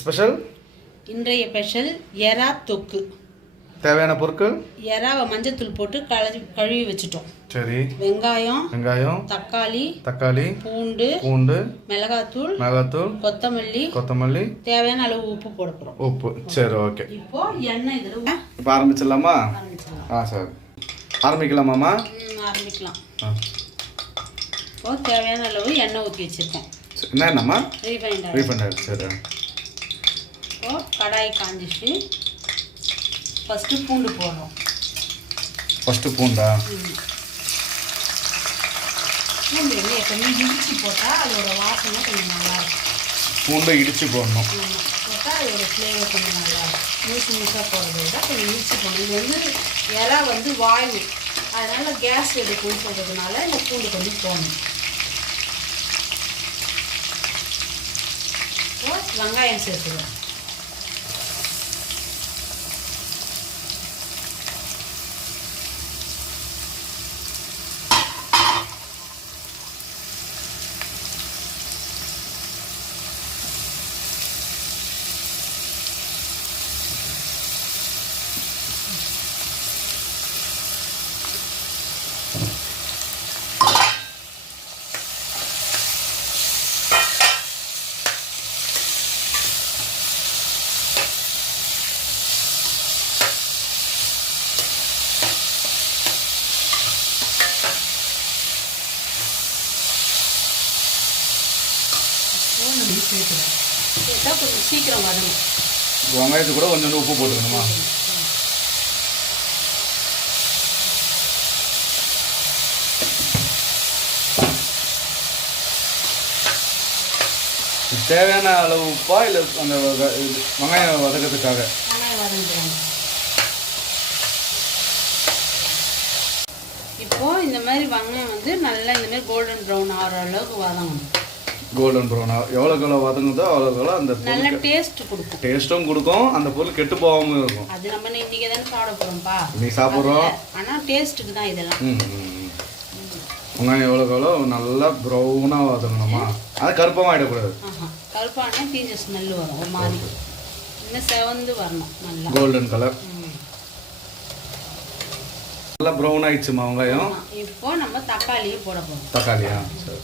Special இன்றைய special எறா தொக்கு. தேவையான பொருட்கள் எறாவை மஞ்சத்தூள் போட்டு கழுவி வச்சுட்டோம். சரி. வெங்காயம் தக்காளி பூண்டு மிளகாத்தூள் கொத்தமல்லி தேவையான அளவு உப்பு போட போறோம். உப்பு சரி ஓகே. இப்போ எண்ணெய் இதுல இப்போ ஆரம்பிச்சிடலாமா? சரி ஆரம்பிக்கலாமாமா? ஆரம்பிக்கலாம். இப்போ தேவையான அளவு எண்ணெய் ஊற்றி வச்சிருக்கோம். என்னம்மா? Refined oil. சரி. இப்போ கடாய் காஞ்சிச்சு. ஃபஸ்ட்டு பூண்டு போடுறோம். பூண்டா? பூண்டு வந்து எப்பவுமே இடிச்சு போட்டால் அதோட வாசனை கொஞ்சம் நல்லாயிருக்கும். பூண்டை இடித்து போடணும். போட்டால் அதோட ஃப்ளேவர் கொஞ்சம் நல்லாயிருக்கும். முழுசாக போடுறத விட கொஞ்சம் இடிச்சு போடணும். இது வந்து இறா வந்து வாயு, அதனால் கேஸ் எடுக்கும்னு சொல்கிறதுனால இந்த பூண்டு கொஞ்சம் போடணும். வெங்காயம் சேர்த்துடுவோம். சேர்த்தால் கொஞ்சம் சீக்கிரம் வதங்கும். வெங்காயத்துக்கு கூட கொஞ்சம் உப்பு போட்டுக்கணுமா? தேவையான அளவு உப்பா இல்லை அந்த வெங்காயம் வதக்கிறதுக்காக? வெங்காயம் வதங்குறாங்க. இப்போ இந்த மாதிரி வெங்காயம் வந்து நல்லா இந்த மாதிரி கோல்டன் ப்ரௌன் ஆகிற அளவுக்கு வதங்கணும். கோல்டன் ப்ரௌனா எவ்வளோ வதங்குதோ அவ்வளோ அந்த நல்ல டேஸ்ட்டும் கொடுக்கும். அந்த பொருள் கெட்டு போகாமல் இருக்கும். அது நம்ம இன்னைக்கு தானே சாப்பிட போகிறோம்ப்பா. நீ சாப்பிட்றோம். ஆனால் டேஸ்ட்டுக்கு தான் இதெல்லாம். வெங்காயம் எவ்வளோ நல்லா ப்ரௌனாக வதங்கணுமா? அது கருப்பாக ஆகிடக்கூடாது. கருப்பானா தீஞ்ச ஸ்மெல் வரும் ஒரு மாதிரி. இன்னும் செவந்து வரணும். நல்லா கோல்டன் கலர் நல்லா ப்ரௌன் ஆயிடுச்சுமா வெங்காயம். இப்போ நம்ம தக்காளியும் போட போகிறோம். தக்காளியா? சரி.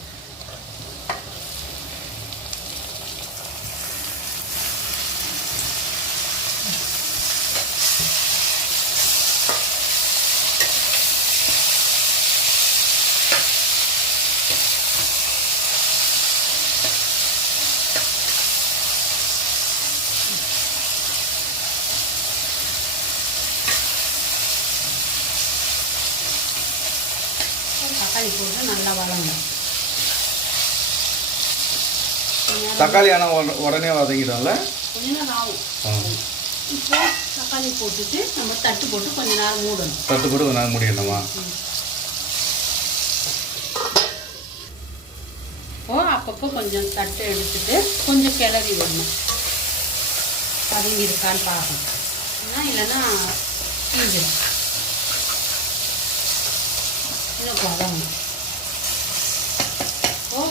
தக்காளி போட்டு நல்லா வதங்கணும். தக்காளி ஆனால் உடனே வதங்கிடும்ல? கொஞ்ச நேரம் ஆகும். இப்போ தக்காளி போட்டுட்டு நம்ம தட்டு போட்டு கொஞ்ச நேரம் மூடணும். தட்டு போட்டு கொஞ்ச நேரம் மூடிடணுமா? இப்போ அப்பப்போ கொஞ்சம் தட்டு எடுத்துட்டு கொஞ்சம் கிளறி விடணும். வதங்கி இருக்கான்னு பார்க்கணும். இல்லைன்னா தீஞ்சிடும். வதங்கணும்.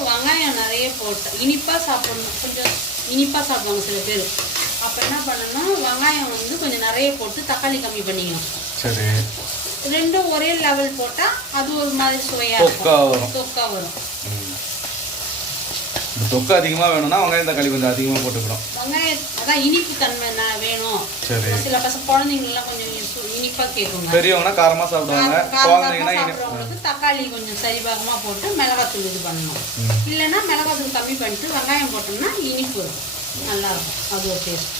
வெங்காயம் நிறைய போட்டு இனிப்பாக சாப்பிடணும். கொஞ்சம் இனிப்பாக சாப்பிடுவாங்க சில பேர். அப்போ என்ன பண்ணணும், வெங்காயம் வந்து கொஞ்சம் நிறைய போட்டு தக்காளி கம்மி பண்ணிக்கணும். சரி. ரெண்டும் ஒரே லெவல் போட்டால் அது ஒரு மாதிரி சுவையாக தொக்கா வரும். தொக்கு அதிகமாக வேணும்னா வெங்காயம் தக்காளி கொஞ்சம் அதிகமாக போட்டுக்கிறோம். வெங்காயம் அதான் இனிப்பு தன்மை வேணும். சரி. சில பசங்க குழந்தைங்கலாம் கொஞ்சம் இனிப்பாக கேட்குங்க. பெரியவங்கன்னா காரமாக சாப்பிடுவாங்க. சாப்பிட்றவங்களுக்கு தக்காளி கொஞ்சம் சரிபாகமாக போட்டு மிளகாத்தூள் இது பண்ணணும். இல்லைன்னா மிளகாத்தூள் கம்மி பண்ணிட்டு வெங்காயம் போட்டோம்னா இனிப்பு வரும். நல்லாயிருக்கும். அது ஒரு டேஸ்ட்.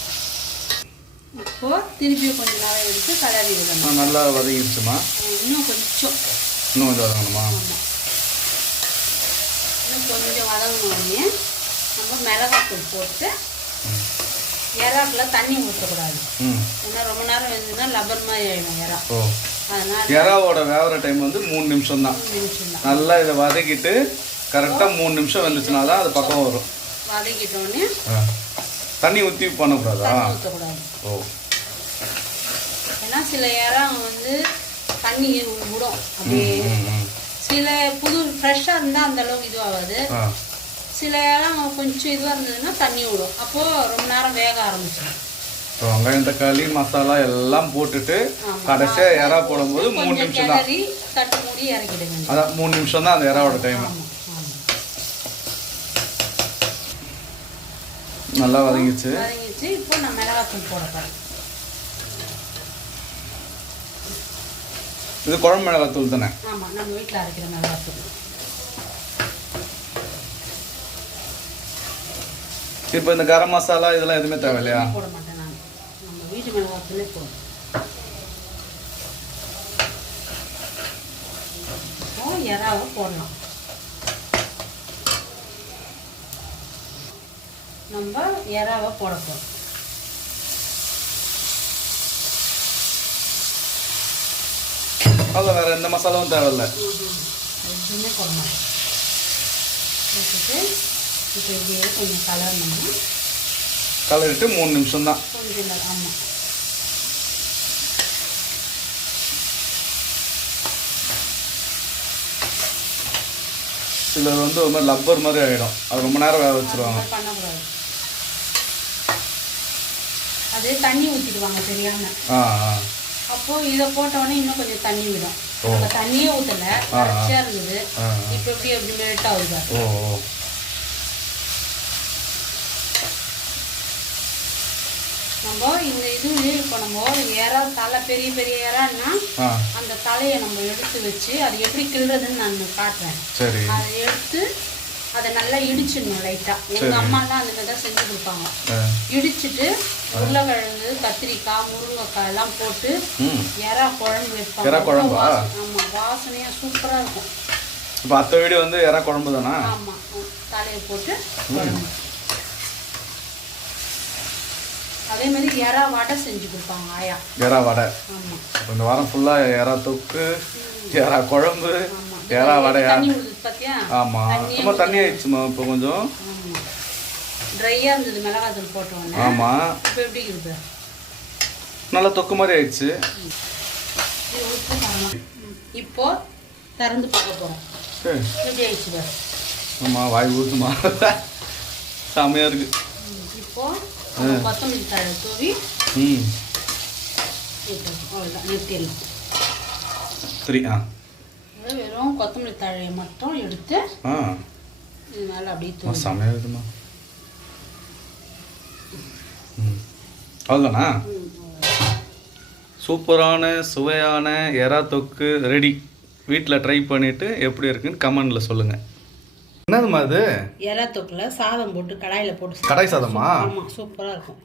இப்போ திருப்பியும் கொஞ்சம் நேரம் எடுத்து கலரி விடணும். நல்லா வதங்கிடுச்சுமா? இன்னும் கொஞ்சம் வதங்கணுமா? கொஞ்சம் வதங்கினோடனே நம்ம மிளகாத்தூள் போட்டு எறாக்குலாம் தண்ணி ஊற்றக்கூடாது. ஏன்னா ரொம்ப நேரம் இருந்ததுன்னா லப்பர் மாதிரி ஆகிடும் எறா. அதனால எறாவோட வேகிற டைம் வந்து 3 நிமிஷம் தான். நல்லா இதை வதக்கிட்டு கரெக்டாக 3 நிமிஷம் வந்துச்சுன்னா தான் அது பக்கம் வரும். வதக்கிட்டோடனே தண்ணி ஊற்றி பண்ணக்கூடாதா? ஊற்றக்கூடாது. ஏன்னா சில இறாங்க வந்து தண்ணி விடும் அப்படியே. சில புது ஃப்ரெஷ்ஷாக இருந்தால் அந்த அளவுக்கு இதுவாகாது. சில இடம் கொஞ்சம் இதுவாக இருந்ததுன்னா தண்ணி விடும், அப்போது ரொம்ப நேரம் வேக ஆரம்பிச்சிடும். வெங்காயம் தக்காளி மசாலா எல்லாம் போட்டுட்டு கடைசியாக இறா போடும்போது 3 நிமிஷம் தான். தட்டு மூடி இறக்கிடுங்க. அதான் 3 நிமிஷம் தான் அந்த இறாவோட டைம். நல்லா வதங்கிச்சு. இப்போ நான் மிளகாத்தூள் போட போகிறேன். இது குழம்பு மிளகாத்தூள் தானே? ஆமாம், நம்ம வீட்டில் அரைக்கிற மிளகாத்தூள். இப்போ இந்த கரம் மசாலா இதெல்லாம் எதுவுமே தேவையில்லையா? போட மாட்டேன் நான், நம்ம வீட்டு மிளகாத்தூளே போடும். இப்போ இறாவை போடலாம். நம்ம இறாவை போட போகிறோம். அதில் வேறு எந்த மசாலாவும் தேவையில்லை? எதுவுமே போட மாட்டேன். போட்டுட்டு இப்போ இப்படியே கொஞ்சம் கலரிட்டு 3 நிமிஷம் தான். கொஞ்சம் இல்லை. ஆமாம், சிலர் வந்து ஒரு மாதிரி லப்பர் மாதிரி ஆகிடும், அது ரொம்ப நேரம் வேக வச்சுருவாங்க. பண்ணக்கூடாது. அதே தண்ணி ஊற்றிடுவாங்க தெரியாமல். அப்போது இதை போட்டோடனே இன்னும் கொஞ்சம் தண்ணி விடும். நம்ம தண்ணியே ஊற்றலை, வறட்சியாக இருந்தது. இப்போ எப்படி மெல்ட் ஆகுது. நம்ம இந்த இது இப்போ நம்ம இறா தலை பெரிய பெரிய இறான்னா அந்த தலையை நம்ம எடுத்து வச்சு அது எப்படி கிள்றதுன்னு நான் காட்டுறேன். அதை எடுத்து அதை நல்லா இடிச்சிடணும் லைட்டாக. எங்கள் அம்மாலாம் அந்த மாதிரி தான் செஞ்சு கொடுப்பாங்க. இடிச்சிட்டு உருளைக்கிழங்கு, கத்திரிக்காய், முருங்கைக்காய் எல்லாம் போட்டு இறா குழம்பு வைப்பாங்க. ஆமாம், வாசனையாக சூப்பராக இருக்கும். இப்போ அடுத்த வீடியோ வந்து இறா குழம்பு தானா? ஆமாம், தலையை போட்டு குழம்பு. அதே மாதிரி இறா வடை செஞ்சு கொடுப்பாங்க ஆயா. இறா வடை. ஆமாம், இந்த வாரம் ஃபுல்லாக இறா தொக்கு, இறா குழம்பு, இறா வடையா? பார்த்தியா? ஆமாம், ரொம்ப தண்ணி ஆயிடுச்சுமா இப்போ கொஞ்சம். ட்ரையாக இருந்தது மிளகாத்தூள் போட்டோன்னே. ஆமாம், இப்போ எப்படி இருக்குது? நல்லா தொக்கு மாதிரி ஆயிடுச்சு. இப்போ திறந்து பார்க்க போகிறோம். எப்படி ஆயிடுச்சு பாரு. ஆமாம், வாய் ஊற்றுமா, செம்மையாக இருக்கு. இப்போ கொத்தமல்லி தழை தூவி அவ்வளோதான், நிறுத்திடலாம். சரி. வெறும் கொத்தமல்லி தழையை மட்டும் எடுத்து இது மேலே அப்படியே தூவி. செம்மையாக இருக்குமா. அவ்வளோதானா? சூப்பரான சுவையான எறா தொக்கு ரெடி. வீட்டில் ட்ரை பண்ணிவிட்டு எப்படி இருக்குன்னு கமெண்டில் சொல்லுங்கள். என்னதுமா அது? இறா தொக்கில் சாதம் போட்டு கடாயில் போட்டு. கடாய் சாதமா? ஆமாம், சூப்பராக இருக்கும்.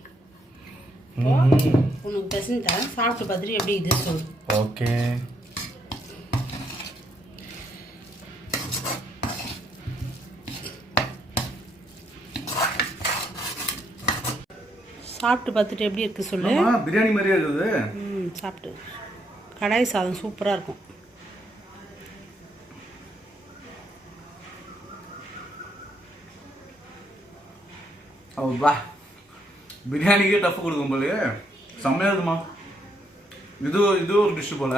உனக்கு பெசஞ்சு தரேன், சாப்பிட்டு பார்த்துட்டு எப்படி இது சொல்லு. ஓகே. சாப்பிட்டு பார்த்துட்டு எப்படி இருக்குது சொல்லு. பிரியாணி மாதிரியே இருக்குது. சாப்பிட்டு. கடாய் சாதம் சூப்பராக இருக்கும். வா, பிரியாணிக்கே டஃப் கொடுக்கும் போலயே. செம்மையாக இருக்குமா. இது ஒரு டிஷ்ஷு போல்.